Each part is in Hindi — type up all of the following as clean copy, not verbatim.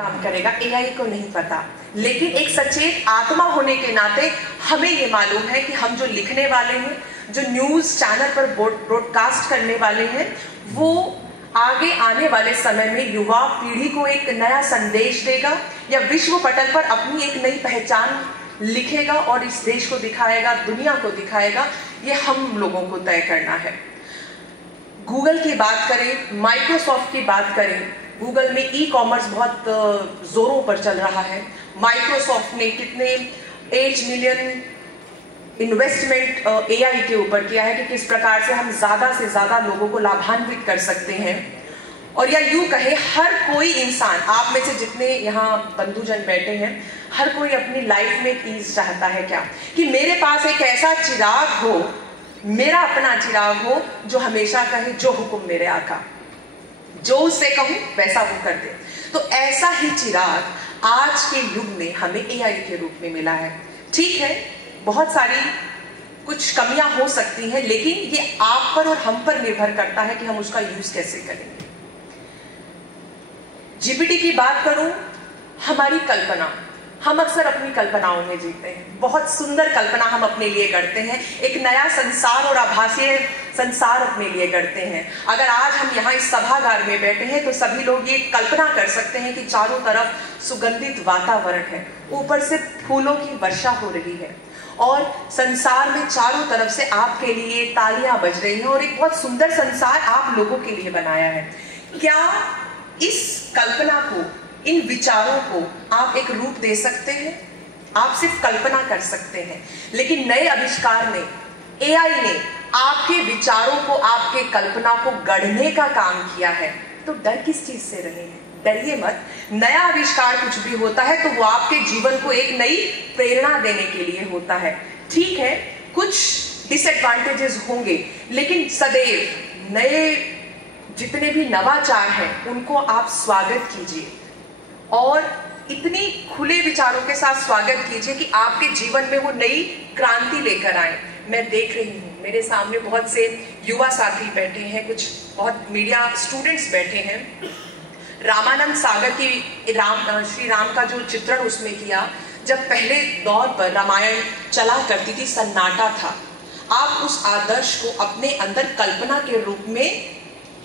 काम करेगा, एआई को नहीं पता। लेकिन एक सचेत आत्मा होने के नाते हमें ये मालूम है कि हम जो लिखने वाले हैं, जो न्यूज़ चैनल पर ब्रॉडकास्ट करने वाले हैं, वो आगे आने वाले समय में युवा पीढ़ी को एक नया संदेश देगा या विश्व पटल पर अपनी एक नई पहचान लिखेगा और इस देश को दिखाएगा, दुनिया को दिखाएगा। ये हम लोगों को तय करना है। गूगल की बात करें, माइक्रोसॉफ्ट की बात करें, गूगल में ई कॉमर्स बहुत जोरों पर चल रहा है। माइक्रोसॉफ्ट ने कितने 8 मिलियन इन्वेस्टमेंट एआई के ऊपर किया है कि किस प्रकार से हम ज़्यादा से ज़्यादा लोगों को लाभान्वित कर सकते हैं। और या यूँ कहे, हर कोई इंसान, आप में से जितने यहाँ बंधुजन बैठे हैं, हर कोई अपनी लाइफ में एक ईज चाहता है क्या, कि मेरे पास एक ऐसा चिराग हो, मेरा अपना चिराग हो, जो हमेशा कहे जो हुक्म मेरे आका, जो उससे कहूँ वैसा वो कर दे। तो ऐसा ही चिराग आज के युग में हमें एआई के रूप में मिला है। ठीक है, बहुत सारी कुछ कमियां हो सकती हैं, लेकिन ये आप पर और हम पर निर्भर करता है कि हम उसका यूज कैसे करेंगे। जीपीटी की बात करूं, हमारी कल्पना, हम अक्सर अपनी कल्पनाओं में जीते हैं। बहुत सुंदर कल्पना हम अपने लिए करते हैं, एक नया संसार और आभासी संसार अपने लिए करते हैं। अगर आज हम यहाँ इस सभागार में बैठे हैं तो सभी लोग ये कल्पना कर सकते हैं कि चारों तरफ सुगंधित वातावरण है, ऊपर से फूलों की वर्षा हो रही है और संसार में चारों तरफ से आपके लिए तालियां बज रही हैं और एक बहुत सुंदर संसार आप लोगों के लिए बनाया है। क्या इस कल्पना को, इन विचारों को आप एक रूप दे सकते हैं? आप सिर्फ कल्पना कर सकते हैं, लेकिन नए आविष्कार ने, एआई ने आपके विचारों को, आपके कल्पना को गढ़ने का काम किया है। तो डर किस चीज से रहे हैं? डरिए मत। नया आविष्कार कुछ भी होता है तो वो आपके जीवन को एक नई प्रेरणा देने के लिए होता है। ठीक है, कुछ डिसएडवांटेजेस होंगे, लेकिन सदैव नए जितने भी नवाचार हैं उनको आप स्वागत कीजिए और इतनी खुले विचारों के साथ स्वागत कीजिए कि आपके जीवन में वो नई क्रांति लेकर आए। मैं देख रही हूँ मेरे सामने बहुत से युवा साथी बैठे हैं, कुछ बहुत मीडिया स्टूडेंट्स बैठे हैं। रामानंद सागर की श्री राम का जो चित्रण उसमें किया, जब पहले दौर पर रामायण चला करती थी, सन्नाटा था, आप उस आदर्श को अपने अंदर कल्पना के रूप में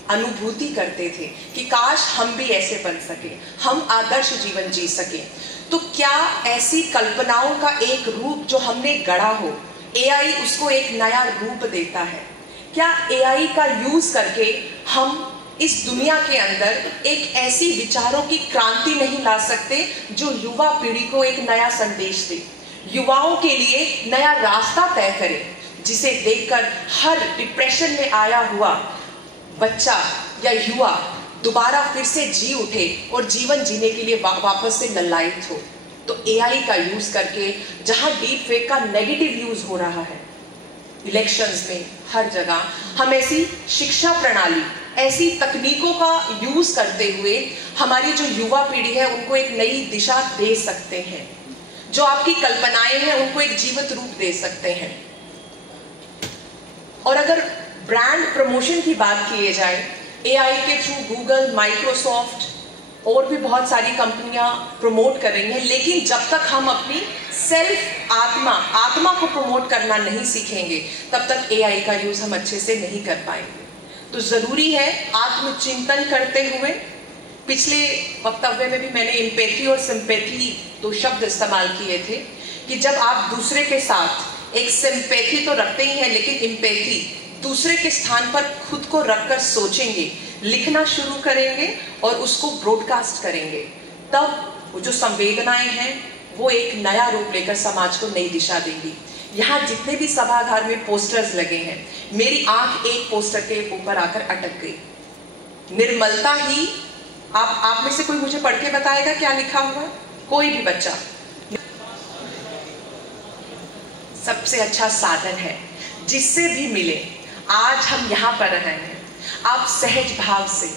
अनुभूति करते थे कि काश हम भी ऐसे बन सके, हम आदर्श जीवन जी सके। तो क्या ऐसी कल्पनाओं का एक रूप जो हमने गढ़ा हो, एआई उसको एक नया रूप देता है? क्या एआई का यूज करके हम इस दुनिया के अंदर एक ऐसी विचारों की क्रांति नहीं ला सकते जो युवा पीढ़ी को एक नया संदेश दे, युवाओं के लिए नया रास्ता तय करे, जिसे देखकर हर डिप्रेशन में आया हुआ बच्चा या युवा दोबारा फिर से जी उठे और जीवन जीने के लिए वापस से ललायित हो? तो एआई का यूज करके, जहां डीप फेक का नेगेटिव यूज हो रहा है इलेक्शंस में, हर जगह, हम ऐसी शिक्षा प्रणाली, ऐसी तकनीकों का यूज करते हुए हमारी जो युवा पीढ़ी है उनको एक नई दिशा दे सकते हैं, जो आपकी कल्पनाएं हैं उनको एक जीवित रूप दे सकते हैं। और अगर ब्रांड प्रमोशन की बात की जाए, एआई के थ्रू गूगल, माइक्रोसॉफ्ट और भी बहुत सारी कंपनियां प्रमोट कर रही हैं, लेकिन जब तक हम अपनी सेल्फ आत्मा को प्रमोट करना नहीं सीखेंगे, तब तक एआई का यूज हम अच्छे से नहीं कर पाएंगे। तो जरूरी है आत्मचिंतन करते हुए, पिछले वक्तव्य में भी मैंने एम्पैथी और सिंपैथी 2 शब्द इस्तेमाल किए थे, कि जब आप दूसरे के साथ एक सिंपैथी तो रखते ही हैं, लेकिन एम्पैथी, दूसरे के स्थान पर खुद को रखकर सोचेंगे, लिखना शुरू करेंगे और उसको ब्रॉडकास्ट करेंगे, तब वो जो संवेदनाएं हैं वो एक नया रूप लेकर समाज को नई दिशा देंगी। यहाँ जितने भी सभागार में पोस्टर्स लगे हैं, मेरी आंख एक पोस्टर के ऊपर आकर अटक गई। निर्मलता ही, आप में से कोई मुझे पढ़ के बताएगा क्या लिखा हुआ? कोई भी बच्चा। सबसे अच्छा साधन है जिससे भी मिले। आज हम यहाँ पर रहे हैं, आप सहज भाव से,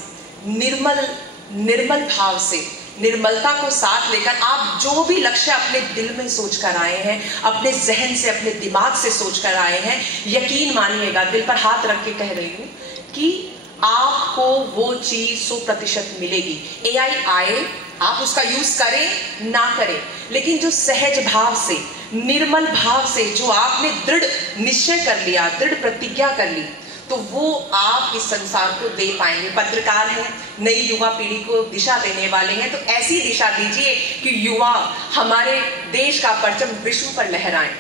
निर्मल भाव से, निर्मलता को साथ लेकर आप जो भी लक्ष्य अपने दिल में सोच कर आए हैं, अपने जहन से, अपने दिमाग से सोच कर आए हैं, यकीन मानिएगा, दिल पर हाथ रख के कह रही हूँ कि आपको वो चीज 100% मिलेगी। एआई आए, आप उसका यूज करें ना करें, लेकिन जो सहज भाव से, निर्मल भाव से जो आपने दृढ़ निश्चय कर लिया, दृढ़ प्रतिज्ञा कर ली, तो वो आप इस संसार को दे पाएंगे। पत्रकार हैं, नई युवा पीढ़ी को दिशा देने वाले हैं, तो ऐसी दिशा दीजिए कि युवा हमारे देश का परचम विश्व पर लहराएं।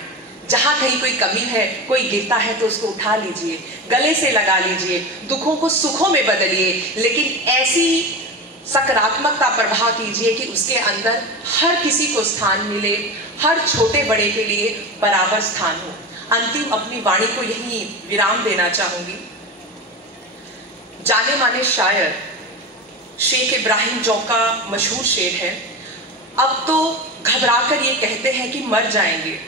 जहां कहीं कोई कमी है, कोई गिरता है, तो उसको उठा लीजिए, गले से लगा लीजिए, दुखों को सुखों में बदलिए, लेकिन ऐसी सकारात्मकता प्रभाव कीजिए कि उसके अंदर हर किसी को स्थान मिले, हर छोटे बड़े के लिए बराबर स्थान हो। अंतिम अपनी वाणी को यही विराम देना चाहूंगी। जाने माने शायर शेख इब्राहिम जौ का मशहूर शेर है, अब तो घबराकर ये कहते हैं कि मर जाएंगे,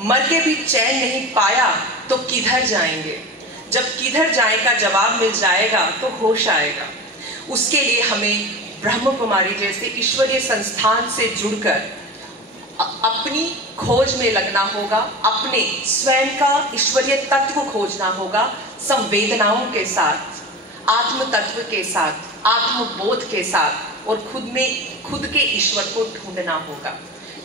मर के भी चैन नहीं पाया तो किधर जाएंगे, जब किधर जाए का जवाब मिल जाएगा तो होश आएगा। उसके लिए हमें ब्रह्म कुमारी जैसे ईश्वरीय संस्थान से जुड़कर अपनी खोज में लगना होगा, अपने स्वयं का ईश्वरीय तत्व खोजना होगा, संवेदनाओं के साथ, आत्म तत्व के साथ, आत्मबोध के साथ, और खुद के ईश्वर को ढूंढना होगा।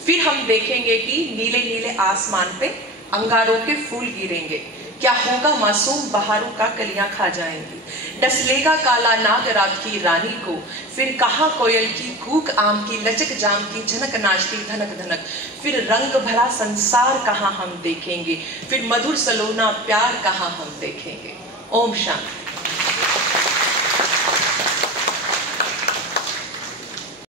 फिर हम देखेंगे कि नीले नीले आसमान पे अंगारों के फूल गिरेंगे, क्या होगा मासूम बहारों का कलियां खा जाएंगी, डसलेगा काला नाग रात की रानी को, फिर कहाँ कोयल की कूक आम की, लचक जाम की झनक नाचती धनक धनक, फिर रंग भरा संसार कहाँ हम देखेंगे, फिर मधुर सलोना प्यार कहाँ हम देखेंगे। ओम शांति।